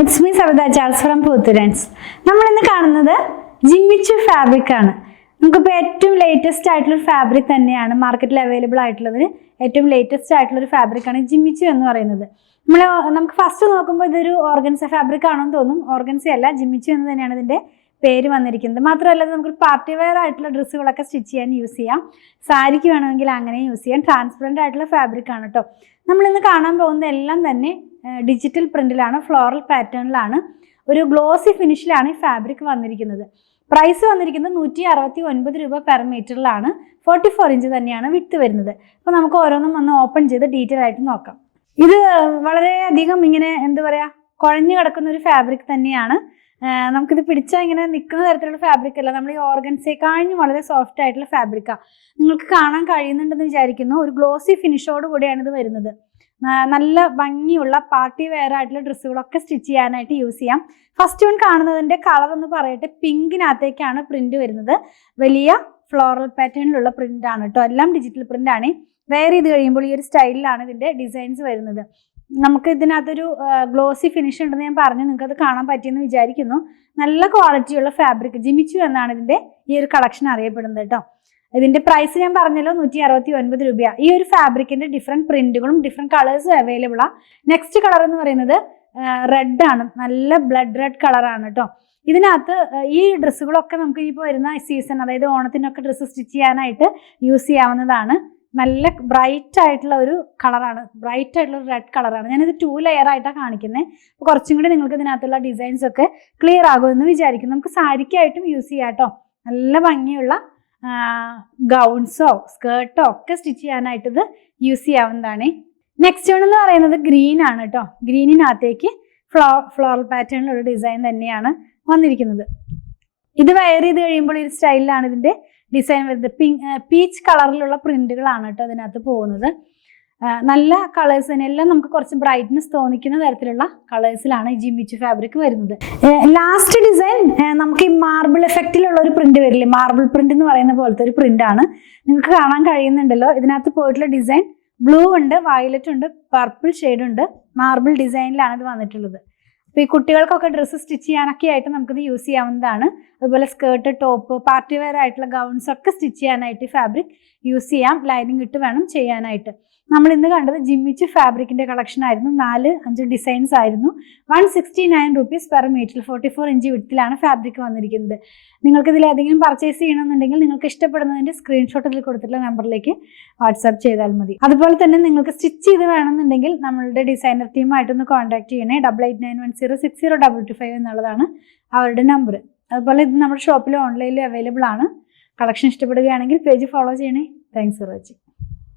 it's me Savitha Charles from Poothurans. നമ്മൾ ഇന്ന് കാണുന്നത് ജിമ്മിച്ചു ഫാബ്രിക് ആണ്. നമുക്കിപ്പോൾ ഏറ്റവും ലേറ്റസ്റ്റ് ആയിട്ടുള്ള ഫാബ്രിക് തന്നെയാണ് മാർക്കറ്റിൽ അവൈലബിൾ ആയിട്ടുള്ളതിന് ഏറ്റവും ലേറ്റസ്റ്റ് ആയിട്ടുള്ള ഒരു ഫാബ്രിക് ആണ് ജിമ്മിച്ചു എന്ന് പറയുന്നത്. നമുക്ക് ഫസ്റ്റ് നോക്കുമ്പോൾ ഇതൊരു ഓർഗൻസ ഫാബ്രിക് ആണെന്ന് തോന്നും. ഓർഗൻസ അല്ല, ജിമ്മിച്ചു എന്ന് തന്നെയാണ് ഇതിൻ്റെ പേര് വന്നിരിക്കുന്നത്. മാത്രമല്ല നമുക്ക് പാർട്ടി വെയർ ആയിട്ടുള്ള ഡ്രസ്സുകളൊക്കെ സ്റ്റിച്ച് ചെയ്യാൻ യൂസ് ചെയ്യാം. സാരിക്ക് വേണമെങ്കിൽ അങ്ങനെ യൂസ് ചെയ്യാം. ട്രാൻസ്പെറൻ്റ് ആയിട്ടുള്ള ഫാബ്രിക് ആണ് കേട്ടോ. നമ്മളിന്ന് കാണാൻ പോകുന്ന എല്ലാം തന്നെ ഡിജിറ്റൽ പ്രിന്റിലാണ്, ഫ്ലോറൽ പാറ്റേണിലാണ്, ഒരു ഗ്ലോസി ഫിനിഷിലാണ് ഈ ഫാബ്രിക് വന്നിരിക്കുന്നത്. പ്രൈസ് വന്നിരിക്കുന്നത് 169 രൂപ പെർ മീറ്ററിലാണ്. 44 ഇഞ്ച് തന്നെയാണ് വിഡ്ത്ത് വരുന്നത്. അപ്പോൾ നമുക്ക് ഓരോന്നും ഒന്ന് ഓപ്പൺ ചെയ്ത് ഡീറ്റെയിൽ ആയിട്ട് നോക്കാം. ഇത് വളരെയധികം ഇങ്ങനെ എന്താ പറയുക, കുഴഞ്ഞു കിടക്കുന്ന ഒരു ഫാബ്രിക് തന്നെയാണ്. നമുക്കിത് പിടിച്ചാൽ ഇങ്ങനെ നിൽക്കുന്ന തരത്തിലുള്ള ഫാബ്രിക് അല്ല. നമ്മൾ ഈ ഓർഗൻസയെ കഴിഞ്ഞ് വളരെ സോഫ്റ്റ് ആയിട്ടുള്ള ഫാബ്രിക്കാണ്. നിങ്ങൾക്ക് കാണാൻ കഴിയുന്നുണ്ടെന്ന് വിചാരിക്കുന്നു. ഒരു ഗ്ലോസി ഫിനിഷോട് കൂടിയാണ് ഇത് വരുന്നത്. നല്ല ഭംഗിയുള്ള പാർട്ടി വെയർ ആയിട്ടുള്ള ഡ്രസ്സുകളൊക്കെ സ്റ്റിച്ച് ചെയ്യാനായിട്ട് യൂസ് ചെയ്യാം. ഫസ്റ്റ് വൺ കാണുന്നതിൻ്റെ കളർ എന്ന് പറയട്ടെ, പിങ്കിനകത്തേക്കാണ് പ്രിന്റ് വരുന്നത്. വലിയ ഫ്ലോറൽ പാറ്റേണിലുള്ള പ്രിന്റ് ആണ് കേട്ടോ. എല്ലാം ഡിജിറ്റൽ പ്രിന്റ് ആണ്. വെയർ ചെയ്ത് കഴിയുമ്പോൾ ഈ ഒരു സ്റ്റൈലിലാണ് ഇതിൻ്റെ ഡിസൈൻസ് വരുന്നത്. നമുക്ക് ഇതിനകത്തൊരു ഗ്ലോസി ഫിനിഷ് ഉണ്ടെന്ന് ഞാൻ പറഞ്ഞു, നിങ്ങൾക്ക് അത് കാണാൻ പറ്റിയെന്ന് വിചാരിക്കുന്നു. നല്ല ക്വാളിറ്റിയുള്ള ഫാബ്രിക് ജിമ്മിച്ചു എന്നാണ് ഇതിൻ്റെ ഈ ഒരു കളക്ഷൻ അറിയപ്പെടുന്നത് കേട്ടോ. ഇതിൻ്റെ പ്രൈസ് ഞാൻ പറഞ്ഞല്ലോ 169 രൂപയാണ്. ഈ ഒരു ഫാബ്രിക്കിൻ്റെ ഡിഫറെൻറ്റ് പ്രിന്റുകളും ഡിഫറെൻറ്റ് കളേഴ്സും അവൈലബിൾ ആണ്. നെക്സ്റ്റ് കളർ എന്ന് പറയുന്നത് റെഡ് ആണ്. നല്ല ബ്ലഡ് റെഡ് കളറാണ് കേട്ടോ. ഇതിനകത്ത് ഈ ഡ്രസ്സുകളൊക്കെ നമുക്ക് ഇപ്പോൾ വരുന്ന സീസൺ, അതായത് ഓണത്തിനൊക്കെ ഡ്രസ്സ് സ്റ്റിച്ച് ചെയ്യാനായിട്ട് യൂസ് ചെയ്യാവുന്നതാണ്. നല്ല ബ്രൈറ്റ് ആയിട്ടുള്ള ഒരു കളറാണ്, ബ്രൈറ്റ് ആയിട്ടുള്ള ഒരു റെഡ് കളറാണ്. ഞാനിത് 2 ലെയർ ആയിട്ടാണ് കാണിക്കുന്നത്. അപ്പോൾ കുറച്ചും കൂടി നിങ്ങൾക്ക് ഇതിനകത്തുള്ള ഡിസൈൻസ് ഒക്കെ ക്ലിയർ ആകുമെന്ന് വിചാരിക്കുന്നു. നമുക്ക് സാരിക്കായിട്ടും യൂസ് ചെയ്യാം കേട്ടോ. നല്ല ഭംഗിയുള്ള ഗൗൺസോ സ്കേർട്ടോ ഒക്കെ സ്റ്റിച്ച് ചെയ്യാനായിട്ട് ഇത് യൂസ് ചെയ്യാവുന്നതാണ്. നെക്സ്റ്റ് വൺ എന്ന് പറയുന്നത് ഗ്രീൻ ആണ് കേട്ടോ. ഗ്രീനിനകത്തേക്ക് ഫ്ലോറൽ പാറ്റേണിലുള്ള ഡിസൈൻ തന്നെയാണ് വന്നിരിക്കുന്നത്. ഇത് വെയർ ചെയ്ത് കഴിയുമ്പോൾ ഈ സ്റ്റൈലിലാണ് ഇതിൻ്റെ ഡിസൈൻ വരുന്നത്. പീച്ച് കളറിലുള്ള പ്രിന്റുകളാണ് കേട്ടോ അതിനകത്ത് പോകുന്നത്. നല്ല കളേഴ്സ് തന്നെ, എല്ലാം നമുക്ക് കുറച്ച് ബ്രൈറ്റ്നെസ് തോന്നിക്കുന്ന തരത്തിലുള്ള കളേഴ്സിലാണ് ഈ ജിമ്മിച്ചു ഫാബ്രിക് വരുന്നത്. ലാസ്റ്റ് ഡിസൈൻ നമുക്ക് ഈ മാർബിൾ എഫക്റ്റിലുള്ള ഒരു പ്രിന്റ് വരില്ലേ, മാർബിൾ പ്രിന്റ് എന്ന് പറയുന്ന പോലത്തെ ഒരു പ്രിന്റ് ആണ്. നിങ്ങൾക്ക് കാണാൻ കഴിയുന്നുണ്ടല്ലോ. ഇതിനകത്ത് പോയിട്ടുള്ള ഡിസൈൻ ബ്ലൂ ഉണ്ട്, വയലറ്റ് ഉണ്ട്, പർപ്പിൾ ഷെയ്ഡ് ഉണ്ട്. മാർബിൾ ഡിസൈനിലാണ് ഇത് വന്നിട്ടുള്ളത്. അപ്പോൾ ഈ കുട്ടികൾക്കൊക്കെ ഡ്രസ്സ് സ്റ്റിച്ച് ചെയ്യാനൊക്കെ ആയിട്ട് നമുക്കിത് യൂസ് ചെയ്യാവുന്നതാണ്. അതുപോലെ സ്കേർട്ട്, ടോപ്പ്, പാർട്ടി വെയർ ആയിട്ടുള്ള ഗൗൺസ് ഒക്കെ സ്റ്റിച്ച് ചെയ്യാനായിട്ട് ഈ ഫാബ്രിക് യൂസ് ചെയ്യാം. ലൈനിങ് ഇട്ട് വേണം ചെയ്യാനായിട്ട്. നമ്മൾ ഇന്ന് കണ്ടത് ജിമ്മിച്ചു ഫാബ്രിക്കിൻ്റെ കളക്ഷൻ ആയിരുന്നു. 4-5 ഡിസൈൻസ് ആയിരുന്നു. 169 rupees പെർ മീറ്റർ. 44 ഇഞ്ച് വിഡ്ത്തിലാണ് ഫാബ്രിക് വന്നിരിക്കുന്നത്. നിങ്ങൾക്ക് ഇതിൽ ഏതെങ്കിലും പർച്ചേസ് ചെയ്യണമെന്നുണ്ടെങ്കിൽ നിങ്ങൾക്ക് ഇഷ്ടപ്പെടുന്നതിൻ്റെ സ്ക്രീൻഷോട്ട് ഇതിൽ കൊടുത്തിട്ടുള്ള നമ്പറിലേക്ക് വാട്സാപ്പ് ചെയ്താൽ മതി. അതുപോലെ തന്നെ നിങ്ങൾക്ക് സ്റ്റിച്ച് ചെയ്ത് വേണമെന്നുണ്ടെങ്കിൽ നമ്മളുടെ ഡിസൈനർ ടീമായിട്ടൊന്ന് കോൺടാക്ട് ചെയ്യണേ. 8891060225 എന്നുള്ളതാണ് അവരുടെ നമ്പർ. അതുപോലെ ഇത് നമ്മുടെ ഷോപ്പിൽ ഓൺലൈനിൽ അവൈലബിൾ ആണ്. കളക്ഷൻ ഇഷ്ടപ്പെടുകയാണെങ്കിൽ പേജ് ഫോളോ ചെയ്യണേ. Thanks for watching.